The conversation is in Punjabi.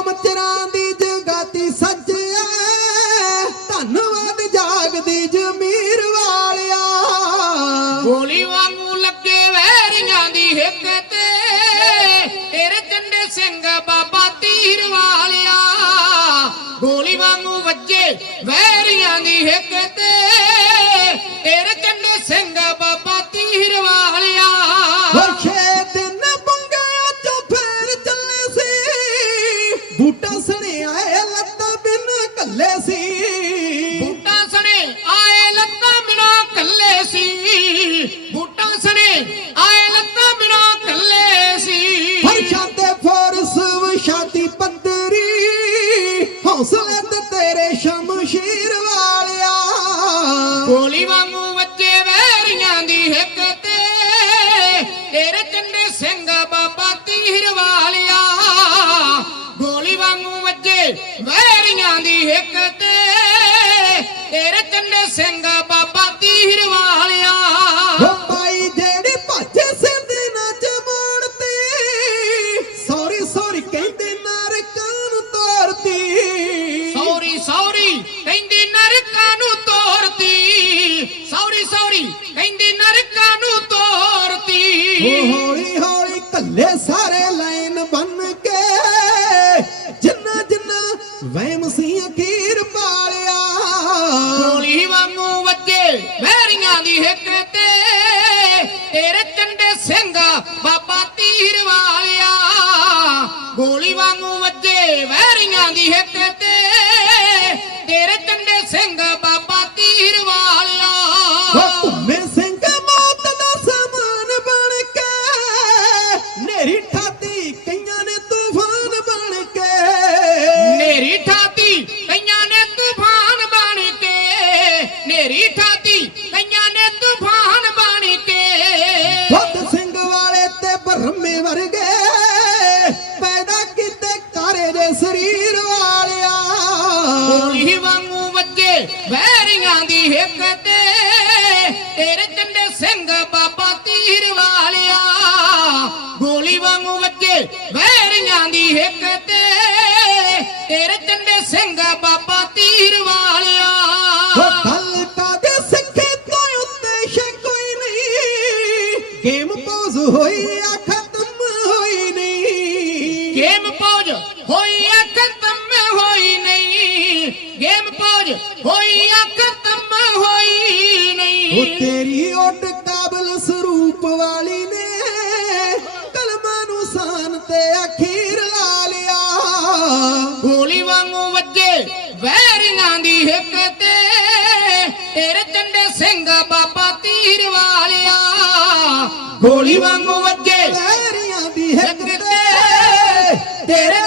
ਕੌਮ ਚਰਾਂ ਦੀ ਜਗਾਤੀ ਸੱਜਿਆ। ਧੰਨਵਾਦ ਜਾਗਦੀ ਜਮੀਰ ਵਾਲਿਆ। ਗੋਲੀ ਵਾਂਗੂ ਲੱਗੇ ਵੈਰੀਆਂ ਦੀ ਹਿੱਕ ਤੇ। ਤੇਰੇ ਚੰਡੇ ਸਿੰਘ ਬਾਬਾ ਤੀਰ ਵਾਲਿਆ। ਗੋਲੀ ਵਾਂਗੂ ਵੱਜੇ ਵੈਰੀਆਂ ਦੀ ਹਿੱਕ ਤੇ। ਕੱਲੇ ਸੀ। ਬੂਟਾ ਸਣੇ ਆਏ ਲੱਤਾਂ ਬਿਨਾ ਕੱਲੇ ਸੀ। ਬੂਟਾ ਸਣੇ ਆਏ ਲੱਤਾਂ ਬਿਨਾ ਕੱਲੇ ਸੀ। ਫਰਸ਼ਾਂ ਤੇ ਫੋਰਸ ਵਿਸ਼ਾਤੀ ਪੰਦਰੀ। ਹੌਸਲੇ ਤੇ ਤੇਰੇ ਸ਼ਮਸ਼ੀਰ ਵਾਲਿਆ। ਗੋਲੀ ਵਾਂਗੂ ਵੱਜੇ ਵੈਰੀਆਂ ਦੀ ਹਿੱਕ ਤੇ। ਤੇਰੇ ਚੰਡੇ ਸਿੰਘ ਬਾਬਾ ਤੀਰ ਵਾਲਿਆ। ਗੋਲੀ ਵਾਂਗੂ ਵੱਜੇ ਵੈਰੀਆਂ ਦੀ ਹਿੱਕ ਤੇ। ਤੇਰੇ ਚੰਡੇ ਸਿੰਘ ਬਾਬਾ ਤੀਰ ਵਾਲਿਆ। ਹੋ ਜਿਹੜੀ ਭੱਜੇ ਸਿੰਧੀ ਨੱਚ ਮੋੜ ਤੇ। ਸੌਰੀ ਸੌਰੀ ਕਹਿੰਦੇ ਨਰਕਾਂ ਨੂੰ ਤੋਰਤੀ। ਸੌਰੀ ਸੌਰੀ ਕਹਿੰਦੀ ਨਰਕਾਂ ਨੂੰ ਤੋਰਤੀ। ਸੌਰੀ ਸੌਰੀ ਕਹਿੰਦੀ ਨਰਕਾਂ ਨੂੰ ਹੋ ਤੋਰਤੀ ਹੌਲੀ ਹੌਲੀ ਕੱਲੇ ਗੋਲੀ ਵਾਂਗੂ ਵੱਜੇ ਵੈਰੀਆਂ ਦੀ ਹਿੱਕ ਤੇ। ਤੇਰੇ ਚੰਡੇ ਸਿੰਘ ਗੋਲੀ ਵਾਂਗੂ ਵੱਜੇ ਵੈਰੀਆਂ ਦੀ ਹਿੱਕ ਤੇ। ਤੇਰੇ ਚੰਡੇ ਸਿੰਘ ਬਾਬਾ ਤੀਰ ਵਾਲਿਆ। ਗੋਲੀ ਵਾਂਗੂ ਵੱਜੇ ਵੈਰੀਆਂ ਦੀ ਹਿੱਕ ਤੇ। ਤੇਰੇ ਚੰਡੇ ਸਿੰਘ ਬਾਬਾ ਤੀਰ ਉਹ ਵਾਲਿਆ ਸਿੱਖੇ ਤੋਂ ਉੱਤੇ ਕੋਈ ਨਹੀਂ। ਗੇਮ ਪੌਜ਼ ਹੋਈ ਆ ਖਤਮ ਹੋਈ ਨਹੀਂ। ਗੇਮ ਪੌਜ ਹੋਈ ਪ੍ਰੇਮ ਪੋਜ ਹੋਈ ਖਤਮ ਹੋਈ ਨਹੀਂ। ਉਹ ਤੇਰੀ ਓਟ ਕਾਬਲ ਸਰੂਪ ਵਾਲੀ ਨੇ ਕਲਮਾਂ ਨੂੰ ਸਾਨ ਤੇ ਅਖੀਰ ਲਾ ਲਿਆ। ਗੋਲੀ ਵਾਂਗੂ ਵੱਜੇ ਵੈਰੀਆਂ ਦੀ ਹਿੱਕ ਤੇ ਤੇਰੇ ਚੰਡੇ ਸਿੰਘ ਬਾਬਾ ਤੀਰ ਵਾਲਿਆ। ਗੋਲੀ ਵਾਂਗੂ ਵੱਜੇ ਵੈਰੀਆਂ ਦੀ ਹਿੱਕ ਤੇ ਤੇਰੇ